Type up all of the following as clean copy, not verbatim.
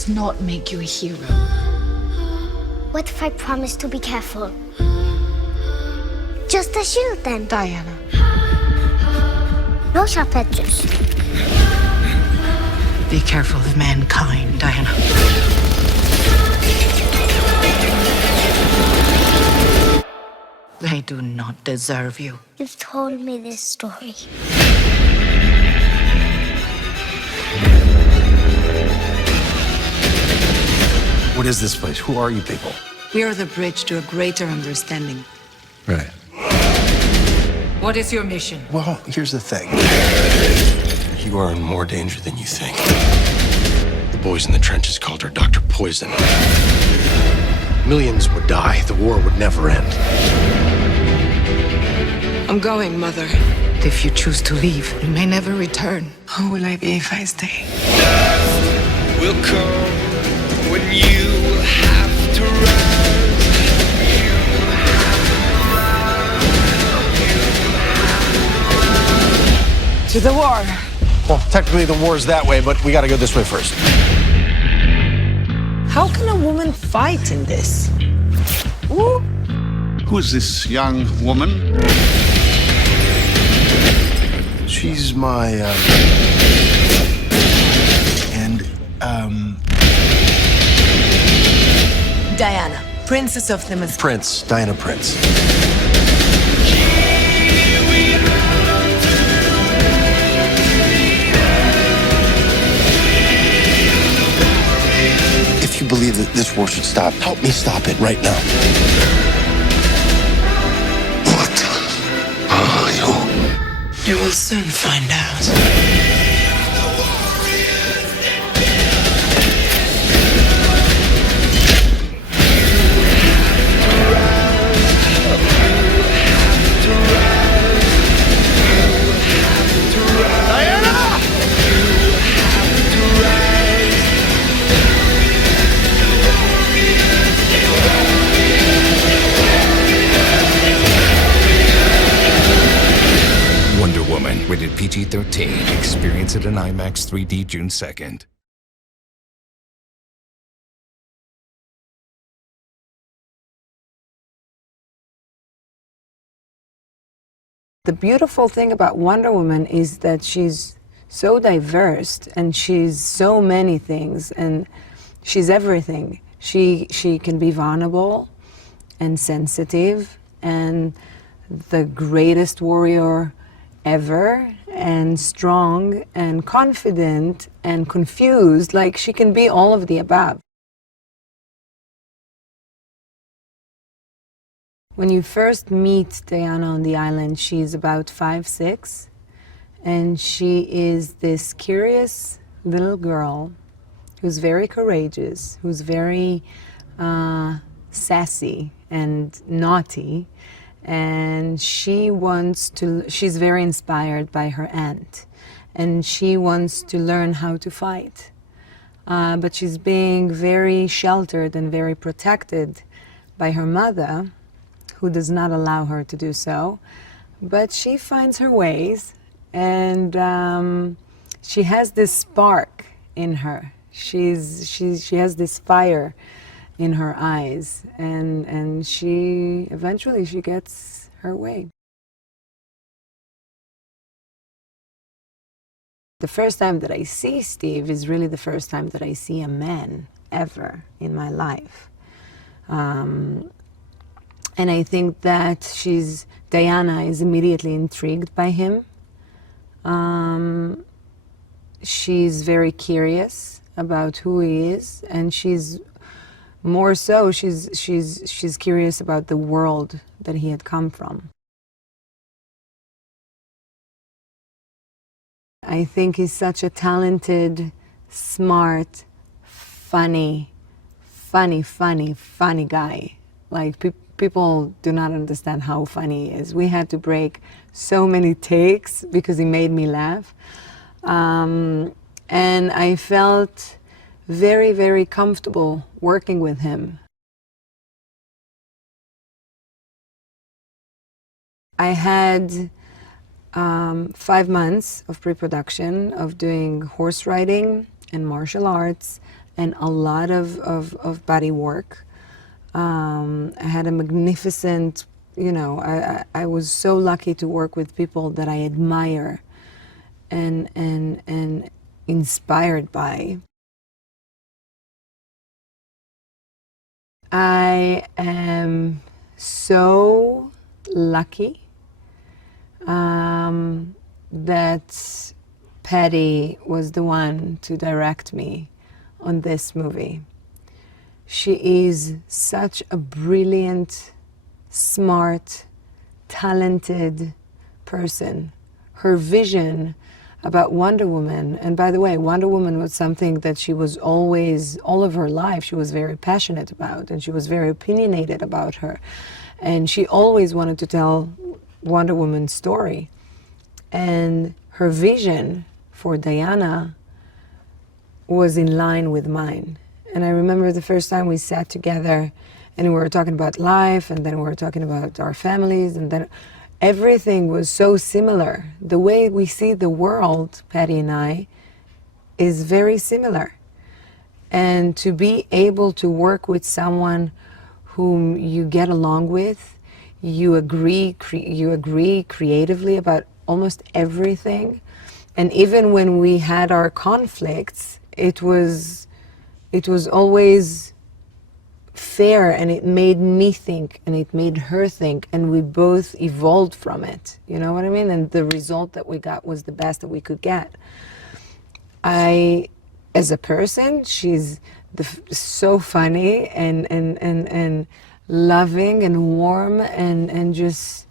does not make you a hero. What if I promise to be careful? Just a shield, then. Diana. No sharp edges. Be careful of mankind, Diana. They do not deserve you. You've told me this story. What is this place? Who are you people? We are the bridge to a greater understanding. Right. What is your mission? Well, here's the thing. You are in more danger than you think. The boys in the trenches called her Dr. Poison. Millions would die. The war would never end. I'm going, Mother. If you choose to leave, you may never return. Who will I be if I stay? Will come when you have to rise. To the war. Well, technically the war's that way, but we gotta go this way first. How can a woman fight in this? Ooh. Who is this young woman? She's my, Diana, Princess of the Mist. Prince, Diana Prince. If you believe that this war should stop, help me stop it right now. What are you? You will soon find out. Wonder Woman, rated PG-13. Experience it in IMAX 3D June 2nd. The beautiful thing about Wonder Woman is that she's so diverse and she's so many things and she's everything. She can be vulnerable and sensitive and the greatest warrior ever and strong and confident and confused. Like, she can be all of the above. When you first meet Diana on the island, she's about 5'6", and she is this curious little girl who's very courageous, who's very sassy and naughty, and she's very inspired by her aunt, and she wants to learn how to fight. But she's being very sheltered and very protected by her mother, who does not allow her to do so. But she finds her ways, and she has this spark in her. She has this fire in her eyes, and she eventually gets her way. The first time that I see Steve is really the first time that I see a man ever in my life. And I think that Diana is immediately intrigued by him. She's very curious about who he is, and she's curious about the world that he had come from. I think he's such a talented, smart, funny guy. Like, people do not understand how funny he is. We had to break so many takes because he made me laugh. And I felt very, very comfortable working with him. I had 5 months of pre-production of doing horse riding and martial arts and a lot of body work. I had a magnificent, you know, I was so lucky to work with people that I admire and inspired by. I am so lucky that Patty was the one to direct me on this movie. She is such a brilliant, smart, talented person. Her vision about Wonder Woman, and by the way, Wonder Woman was something that she was always, all of her life, she was very passionate about, and she was very opinionated about her. And she always wanted to tell Wonder Woman's story. And her vision for Diana was in line with mine. And I remember the first time we sat together and we were talking about life, and then we were talking about our families, and then everything was so similar. The way we see the world, Patty and I, is very similar. And to be able to work with someone whom you get along with, you agree creatively about almost everything. And even when we had our conflicts, it was always fair, and it made me think, and it made her think, and we both evolved from it. You know what I mean? And the result that we got was the best that we could get. As a person, she's so funny and loving and warm and just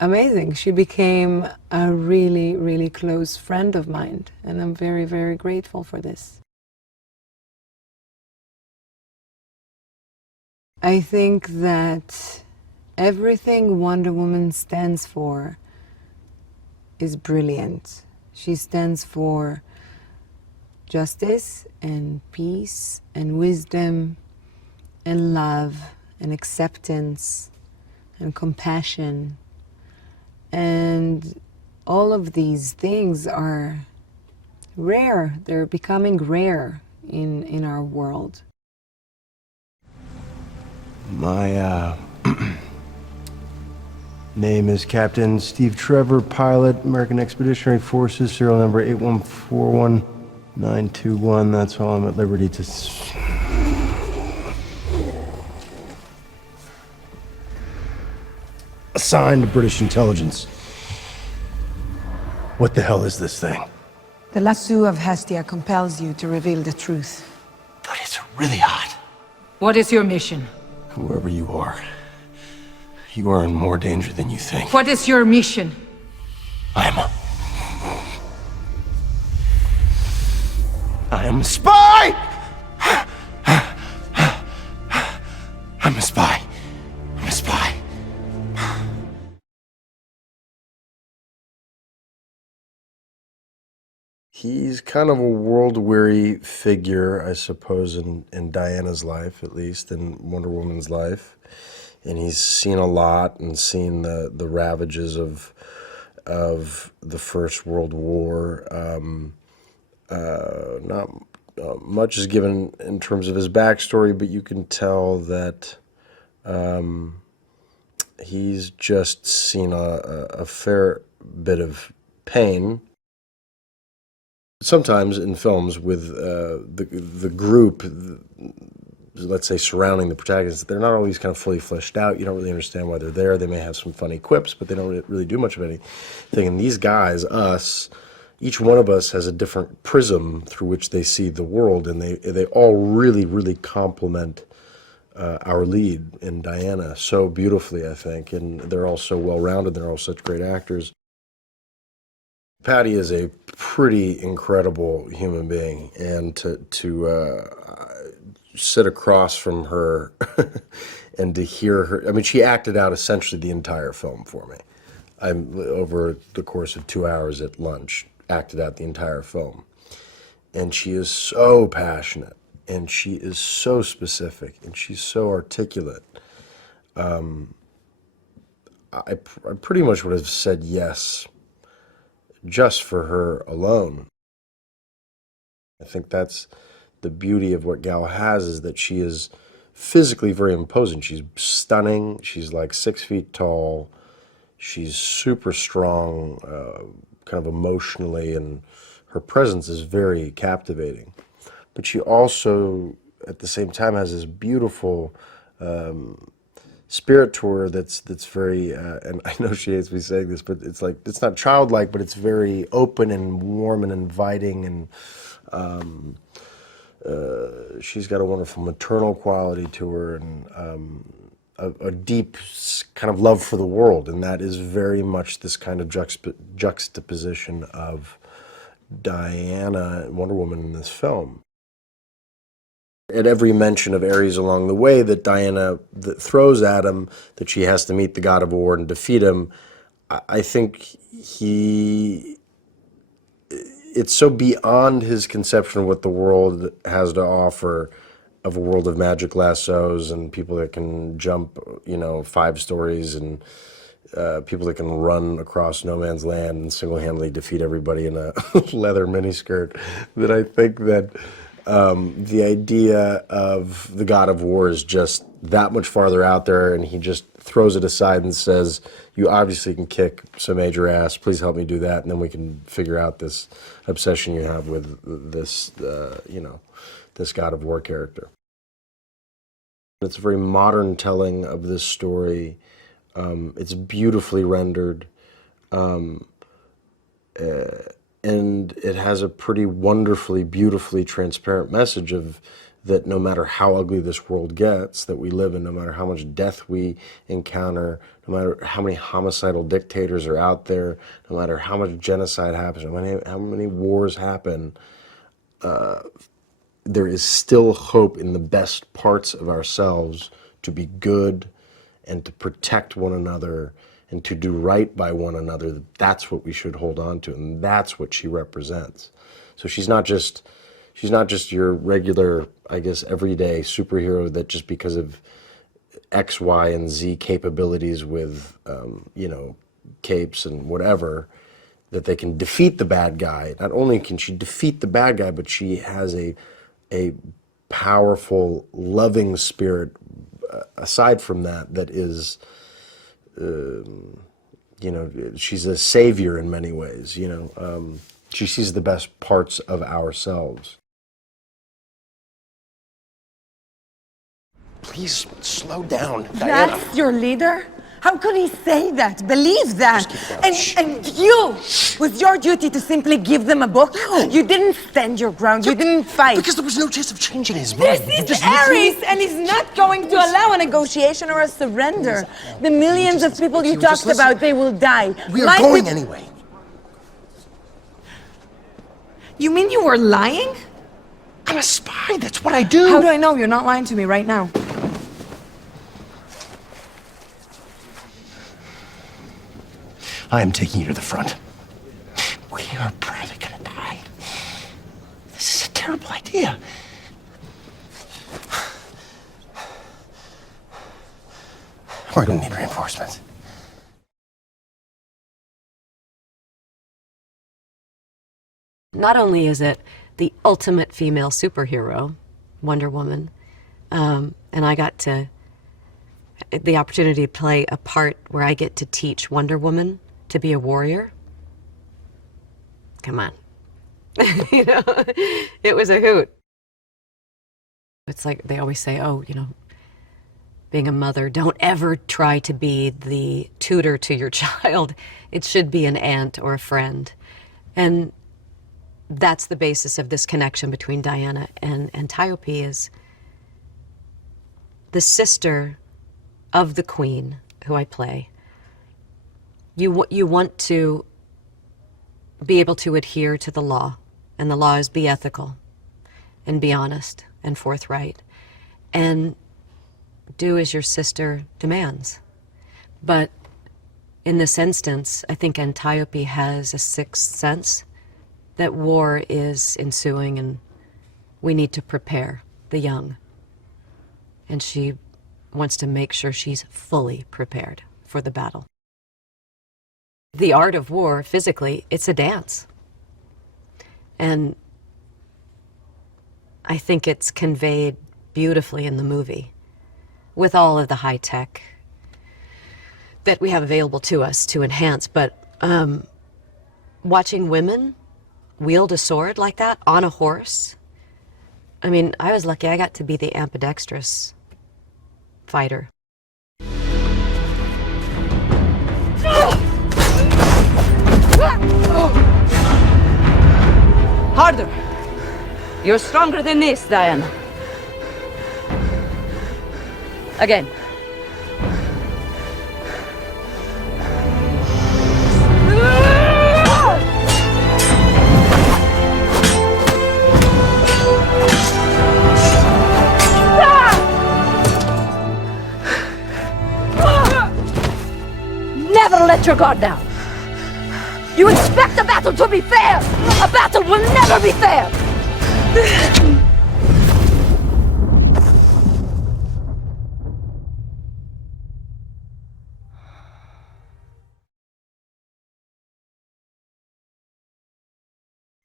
amazing. She became a really, really close friend of mine, and I'm very, very grateful for this. I think that everything Wonder Woman stands for is brilliant. She stands for justice and peace and wisdom and love and acceptance and compassion. And all of these things are rare. They're becoming rare in our world. My name is Captain Steve Trevor, pilot, American Expeditionary Forces, serial number 8141921. That's all I'm at liberty to... Assigned to British intelligence. What the hell is this thing? The lasso of Hestia compels you to reveal the truth. But it's really hot. What is your mission? Whoever you are in more danger than you think. What is your mission? I am a spy! I'm a spy. I'm a spy. He's kind of a world-weary figure, I suppose, in Diana's life, at least, in Wonder Woman's life. And he's seen a lot and seen the ravages of the First World War. Not much is given in terms of his backstory, but you can tell that he's just seen a fair bit of pain. Sometimes in films with the group, let's say, surrounding the protagonist, they're not always kind of fully fleshed out. You don't really understand why they're there. They may have some funny quips, but they don't really do much of anything. And these guys, us, each one of us has a different prism through which they see the world, and they all really, really complement our lead in Diana so beautifully, I think. And they're all so well-rounded. They're all such great actors. Patty is a pretty incredible human being, and to sit across from her and to hear her, I mean, she acted out essentially the entire film for me. Over the course of 2 hours at lunch, acted out the entire film. And she is so passionate, and she is so specific, and she's so articulate. I pretty much would have said yes just for her alone. I think that's the beauty of what Gal has is that she is physically very imposing. She's stunning. She's like 6 feet tall. She's super strong, kind of emotionally, and her presence is very captivating. But she also, at the same time, has this beautiful spirit to her that's very, and I know she hates me saying this, but it's like, it's not childlike, but it's very open and warm and inviting, and she's got a wonderful maternal quality to her, and a deep kind of love for the world, and that is very much this kind of juxtaposition of Diana and Wonder Woman in this film. At every mention of Ares along the way that Diana throws at him, that she has to meet the god of war and defeat him, I think it's so beyond his conception of what the world has to offer, of a world of magic lassos and people that can jump, 5 stories, and people that can run across no man's land and single-handedly defeat everybody in a leather miniskirt, that I think that the idea of the god of war is just that much farther out there, and he just throws it aside and says, you obviously can kick some major ass, please help me do that, and then we can figure out this obsession you have with this, this god of war character. It's a very modern telling of this story. It's beautifully rendered, and it has a pretty wonderfully, beautifully transparent message of that no matter how ugly this world gets that we live in, no matter how much death we encounter, no matter how many homicidal dictators are out there, no matter how much genocide happens, no matter how many wars happen, there is still hope in the best parts of ourselves to be good and to protect one another and to do right by one another. That's what we should hold on to, and that's what she represents. So she's not just your regular, I guess, everyday superhero that just because of X, Y, and Z capabilities with, capes and whatever, that they can defeat the bad guy. Not only can she defeat the bad guy, but she has a powerful, loving spirit aside from that is, she's a savior in many ways, she sees the best parts of ourselves. Please slow down, Diana. That's your leader? How could he say that? Believe that? And you, was your duty to simply give them a book? No. You didn't stand your ground. You didn't fight. Because there was no chance of changing his mind. This is Ares, and he's not going to allow a negotiation or a surrender. The millions of people you talked about, they will die. We are going anyway. You mean you were lying? I'm a spy. That's what I do. How do I know you're not lying to me right now? I am taking you to the front. We are probably gonna die. This is a terrible idea. We're gonna need reinforcements. Not only is it the ultimate female superhero, Wonder Woman, and I got the opportunity to play a part where I get to teach Wonder Woman to be a warrior. Come on. It was a hoot. It's like they always say, being a mother, don't ever try to be the tutor to your child. It should be an aunt or a friend. And that's the basis of this connection between Diana and Antiope, is the sister of the queen who I play. You want to be able to adhere to the law, and the law is be ethical and be honest and forthright and do as your sister demands. But in this instance, I think Antiope has a sixth sense that war is ensuing and we need to prepare the young. And she wants to make sure she's fully prepared for the battle. The art of war, physically, it's a dance. And I think it's conveyed beautifully in the movie with all of the high tech that we have available to us to enhance. But watching women wield a sword like that on a horse, I mean, I was lucky I got to be the ambidextrous fighter. Harder. You're stronger than this, Diana. Again. Never let your guard down. You expect a battle to be fair. A battle will never be fair.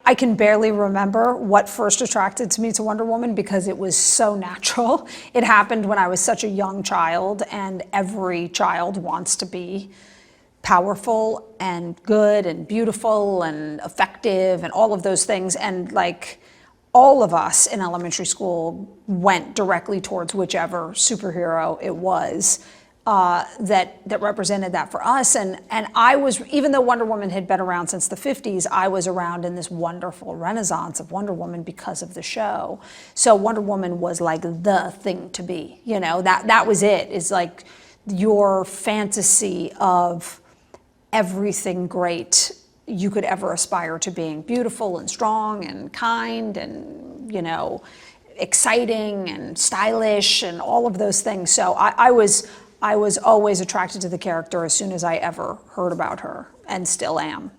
I can barely remember what first attracted me to Wonder Woman because it was so natural. It happened when I was such a young child, and every child wants to be powerful and good and beautiful and effective and all of those things. And like all of us in elementary school went directly towards whichever superhero it was that represented that for us. And I was, even though Wonder Woman had been around since the 50s, I was around in this wonderful renaissance of Wonder Woman because of the show. So Wonder Woman was like the thing to be, you know, that was it. It's like your fantasy of everything great you could ever aspire to being, beautiful and strong and kind and, you know, exciting and stylish and all of those things. So I was always attracted to the character as soon as I ever heard about her, and still am.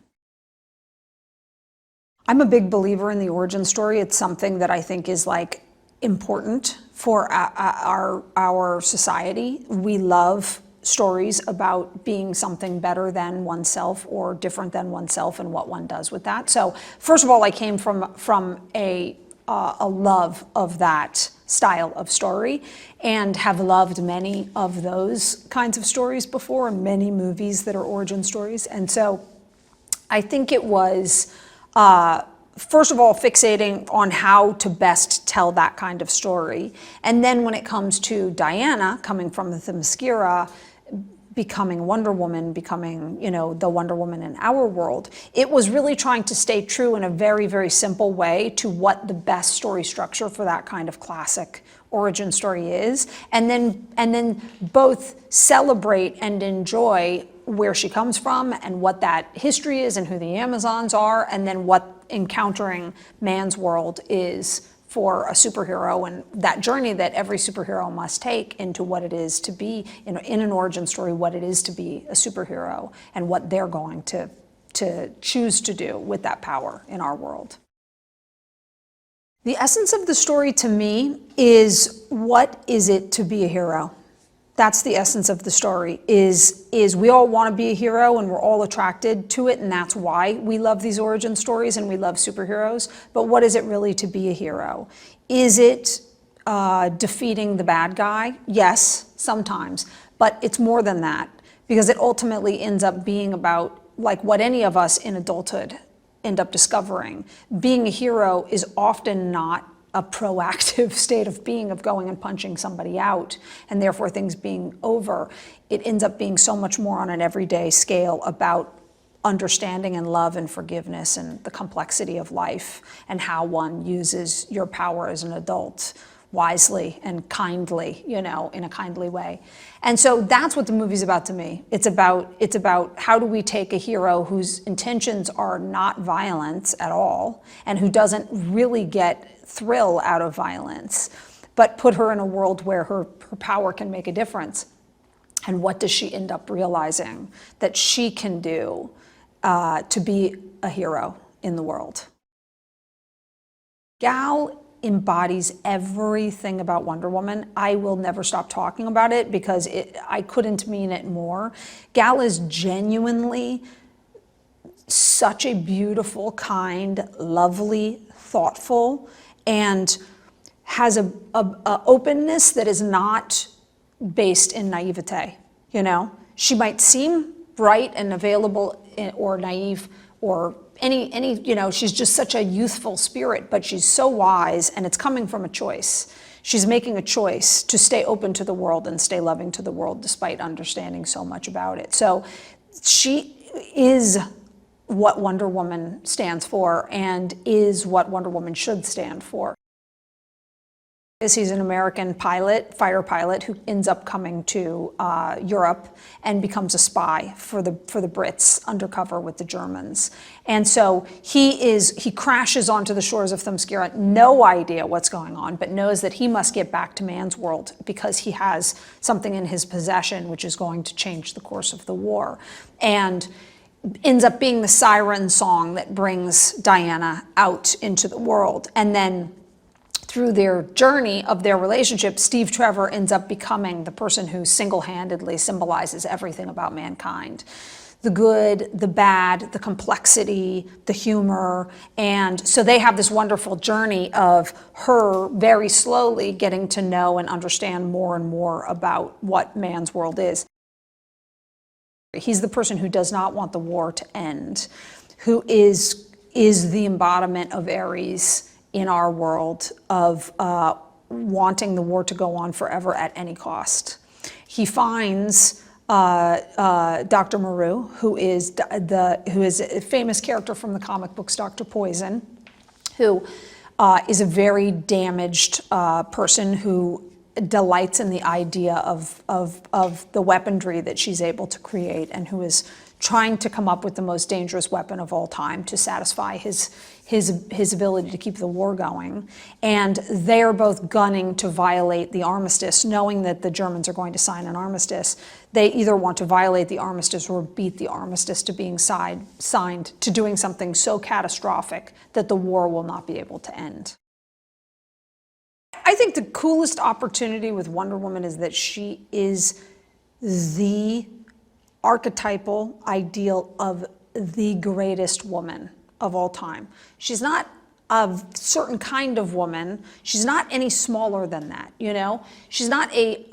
I'm a big believer in the origin story. It's something that I think is like important for our society. We love stories about being something better than oneself or different than oneself and what one does with that. So first of all, I came from a love of that style of story and have loved many of those kinds of stories before, and many movies that are origin stories. And so I think it was, first of all, fixating on how to best tell that kind of story. And then when it comes to Diana, coming from the Themyscira, becoming Wonder Woman, becoming, you know, the Wonder Woman in our world, it was really trying to stay true in a very, very simple way to what the best story structure for that kind of classic origin story is, and then both celebrate and enjoy where she comes from and what that history is and who the Amazons are, and then what encountering man's world is for a superhero, and that journey that every superhero must take into what it is to be, in an origin story, what it is to be a superhero and what they're going to choose to do with that power in our world. The essence of the story to me is, what is it to be a hero? That's the essence of the story, is we all want to be a hero and we're all attracted to it, and that's why we love these origin stories and we love superheroes. But what is it really to be a hero? Is it defeating the bad guy? Yes, sometimes, but it's more than that, because it ultimately ends up being about, like what any of us in adulthood end up discovering. Being a hero is often not a proactive state of being, of going and punching somebody out and therefore things being over. It ends up being so much more on an everyday scale about understanding and love and forgiveness and the complexity of life and how one uses your power as an adult wisely and kindly, you know, in a kindly way. And so that's what the movie's about to me. It's about how do we take a hero whose intentions are not violence at all and who doesn't really get thrill out of violence, but put her in a world where her power can make a difference. And what does she end up realizing that she can do to be a hero in the world? Gal embodies everything about Wonder Woman. I will never stop talking about it because I couldn't mean it more. Gal is genuinely such a beautiful, kind, lovely, thoughtful, and has a openness that is not based in naivete. You know, she might seem bright and available or naive or any, you know, she's just such a youthful spirit, but she's so wise, and it's coming from a choice. She's making a choice to stay open to the world and stay loving to the world despite understanding so much about it. So she is what Wonder Woman stands for and is what Wonder Woman should stand for. He's an American pilot, fighter pilot, who ends up coming to Europe and becomes a spy for the Brits undercover with the Germans. And so he crashes onto the shores of Themyscira, no idea what's going on, but knows that he must get back to man's world because he has something in his possession which is going to change the course of the war. And ends up being the siren song that brings Diana out into the world. And then through their journey of their relationship, Steve Trevor ends up becoming the person who single-handedly symbolizes everything about mankind. The good, the bad, the complexity, the humor. And so they have this wonderful journey of her very slowly getting to know and understand more and more about what man's world is. He's the person who does not want the war to end, who is the embodiment of Ares in our world, of wanting the war to go on forever at any cost. He finds Dr. Moreau, who is a famous character from the comic books, Dr. Poison, who is a very damaged person who delights in the idea of the weaponry that she's able to create, and who is trying to come up with the most dangerous weapon of all time to satisfy his ability to keep the war going. And they are both gunning to violate the armistice, knowing that the Germans are going to sign an armistice. They either want to violate the armistice or beat the armistice to being signed to doing something so catastrophic that the war will not be able to end. I think the coolest opportunity with Wonder Woman is that she is the archetypal ideal of the greatest woman of all time. She's not a certain kind of woman. She's not any smaller than that, you know? She's not a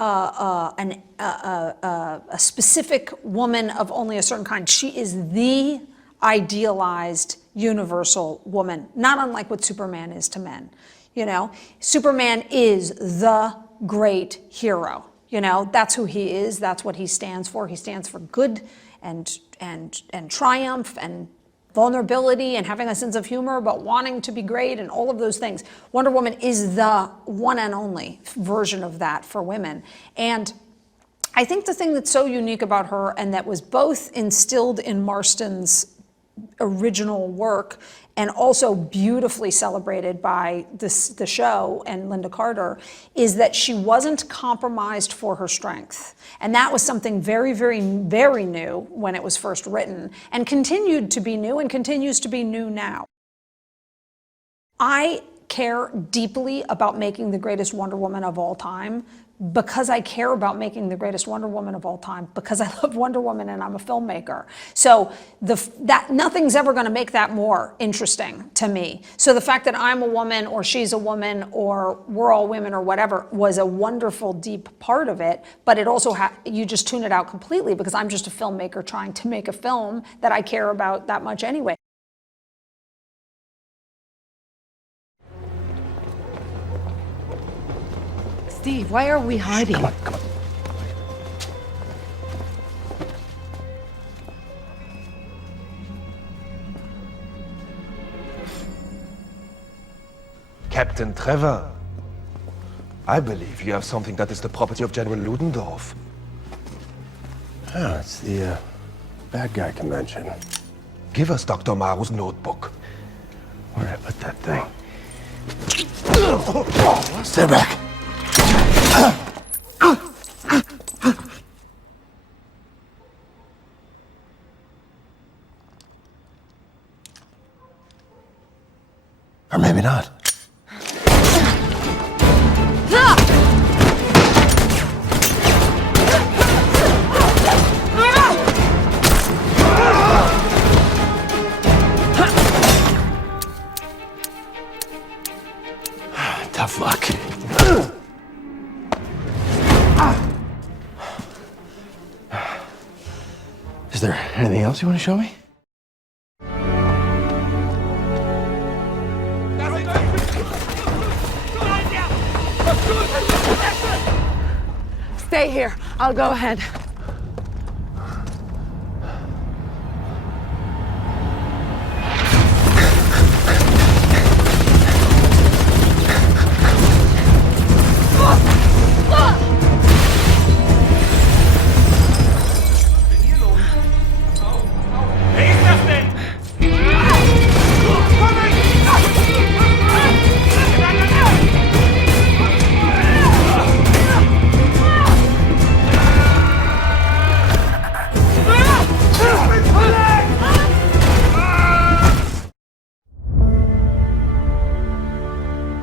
specific woman of only a certain kind. She is the idealized universal woman, not unlike what Superman is to men. You know, Superman is the great hero. You know, that's who he is. That's what he stands for. He stands for good and triumph and vulnerability and having a sense of humor, but wanting to be great and all of those things. Wonder Woman is the one and only version of that for women. And I think the thing that's so unique about her, and that was both instilled in Marston's original work and also beautifully celebrated by the show and Linda Carter, is that she wasn't compromised for her strength. And that was something very, very, very new when it was first written, and continued to be new and continues to be new now. I care deeply about making the greatest Wonder Woman of all time, because I care about making the greatest Wonder Woman of all time, because I love Wonder Woman and I'm a filmmaker. So nothing's ever going to make that more interesting to me. So the fact that I'm a woman or she's a woman or we're all women or whatever was a wonderful, deep part of it. But it also, you just tune it out completely, because I'm just a filmmaker trying to make a film that I care about that much anyway. Steve, why are we hiding? Come on. Captain Trevor, I believe you have something that is the property of General Ludendorff. Oh, it's the bad guy convention. Give us Dr. Maru's notebook. Where'd I put that thing? Stay back. Or maybe not. Tough luck. anything else you want to show me? Stay here. I'll go ahead.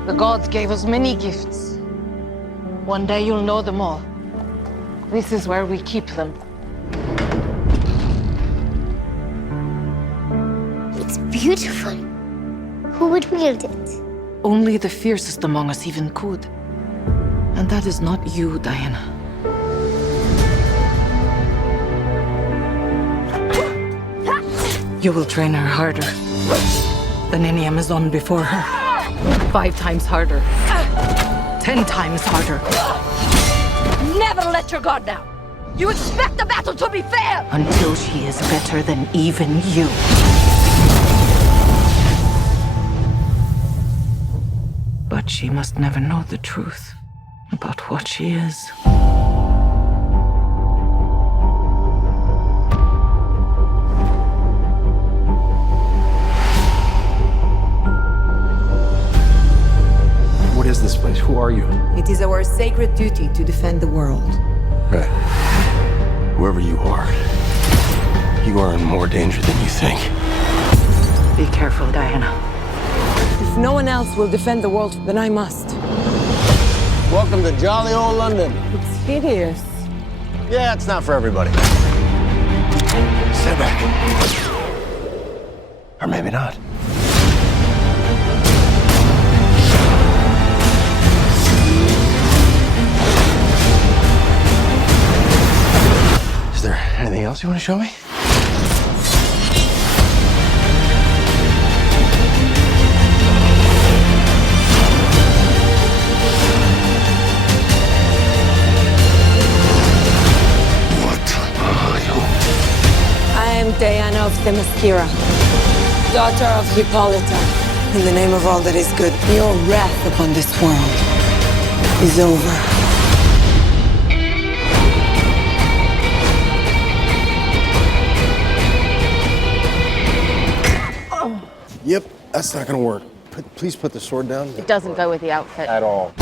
The gods gave us many gifts. One day you'll know them all. This is where we keep them. It's beautiful. Who would wield it? Only the fiercest among us even could. And that is not you, Diana. You will train her harder than any Amazon before her. 5 times harder. 10 times harder. Never let your guard down. You expect the battle to be fair! Until she is better than even you. But she must never know the truth about what she is. What is this place? Who are you? It is our sacred duty to defend the world. Right. Whoever you are in more danger than you think. Be careful, Diana. If no one else will defend the world, then I must. Welcome to jolly old London. It's hideous. Yeah, it's not for everybody. Step back. Or maybe not. Is there anything else you want to show me? I am Diana of Themyscira, daughter of Hippolyta. In the name of all that is good, your wrath upon this world is over. Yep, that's not gonna work. Please put the sword down. It doesn't go with the outfit. At all.